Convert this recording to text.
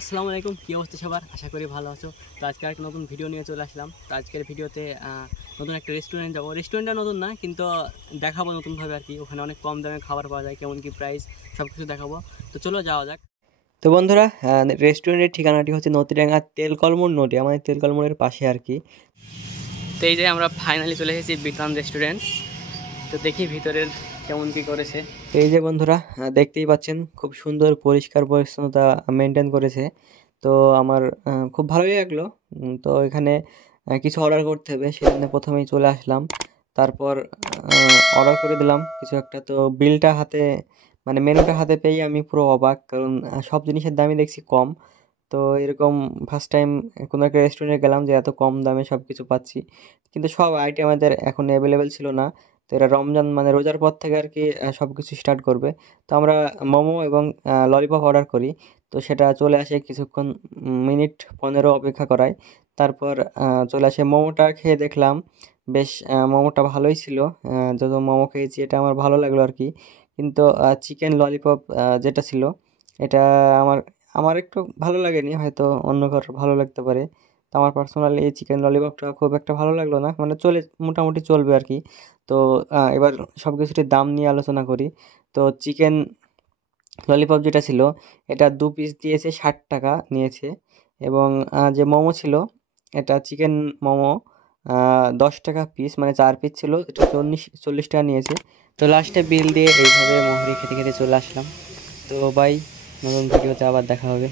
আসসালামু আলাইকুম, কী অবস্থা সবার? আশা করি ভালো আছো। তো আজকে একটা নতুন ভিডিও নিয়ে চলে আসলাম। তো আজকের ভিডিওতে নতুন একটা রেস্টুরেন্ট যাবো। রেস্টুরেন্টটা নতুন না, কিন্তু দেখাবো নতুনভাবে আর কি। ওখানে অনেক কম দামে খাবার পাওয়া যায়, কেমন কী প্রাইস সব কিছু দেখাবো। তো চলো যাওয়া যাক। তো বন্ধুরা, রেস্টুরেন্টের ঠিকানাটি হচ্ছে নতিডাঙ্গা তেলকলমোড় নদী, আমাদের তেলকলমোড়ের পাশে আর কি। তো এই যে আমরা ফাইনালি চলে এসেছি বিক্রান্ত রেস্টুরেন্ট। তো দেখি ভিতরের কেমন কি করেছে। তো এই যে বন্ধুরা, দেখতেই পাচ্ছেন খুব সুন্দর পরিষ্কার পরিচ্ছন্নতা মেনটেন করেছে। তো আমার খুব ভালোই লাগলো। তো এখানে কিছু অর্ডার করতে হবে, সেজন্য প্রথমেই চলে আসলাম। তারপর অর্ডার করে দিলাম কিছু একটা। তো বিলটা হাতে, মানে মেনুটা হাতে পেয়েই আমি পুরো অবাক, কারণ সব জিনিসের দামই দেখছি কম। তো এরকম ফার্স্ট টাইম কোনো একটা রেস্টুরেন্টে গেলাম যে এত কম দামে সব কিছু পাচ্ছি। কিন্তু সব আইটেম আমাদের এখন অ্যাভেলেবেল ছিল না। তো এরা রমজান মানে রোজার পর থেকে আর কি সব কিছু স্টার্ট করবে। তো আমরা মোমো এবং ললিপপ অর্ডার করি। তো সেটা চলে আসে কিছুক্ষণ, মিনিট 15 অপেক্ষা করায়। তারপর চলে আসে। মোমোটা খেয়ে দেখলাম বেশ, মোমোটা ভালোই ছিল। যত মোমো খেয়েছি এটা আমার ভালো লাগলো আর কি। কিন্তু চিকেন ললিপপ যেটা ছিল, এটা আমার আমার একটু ভালো লাগেনি, হয়তো অন্য কারোর ভালো লাগতে পারে। তো আমার পার্সোনালি এই চিকেন ললিপপটা খুব একটা ভালো লাগলো না, মানে চলে, মোটামুটি চলবে আর কি। তো এবার সব কিছুটির দাম নিয়ে আলোচনা করি। তো চিকেন ললিপপ যেটা ছিল, এটা 2 পিস দিয়েছে, 60 টাকা নিয়েছে। এবং যে মোমো ছিল, এটা চিকেন মোমো 10 টাকা পিস, মানে 4 পিস ছিল, এটা 40 টাকা নিয়েছে। তো লাস্টে বিল দিয়ে এইভাবে মোহরি খেতে খেতে চলে আসলাম। তো বাই, নতুন ভিডিওতে আবার দেখা হবে।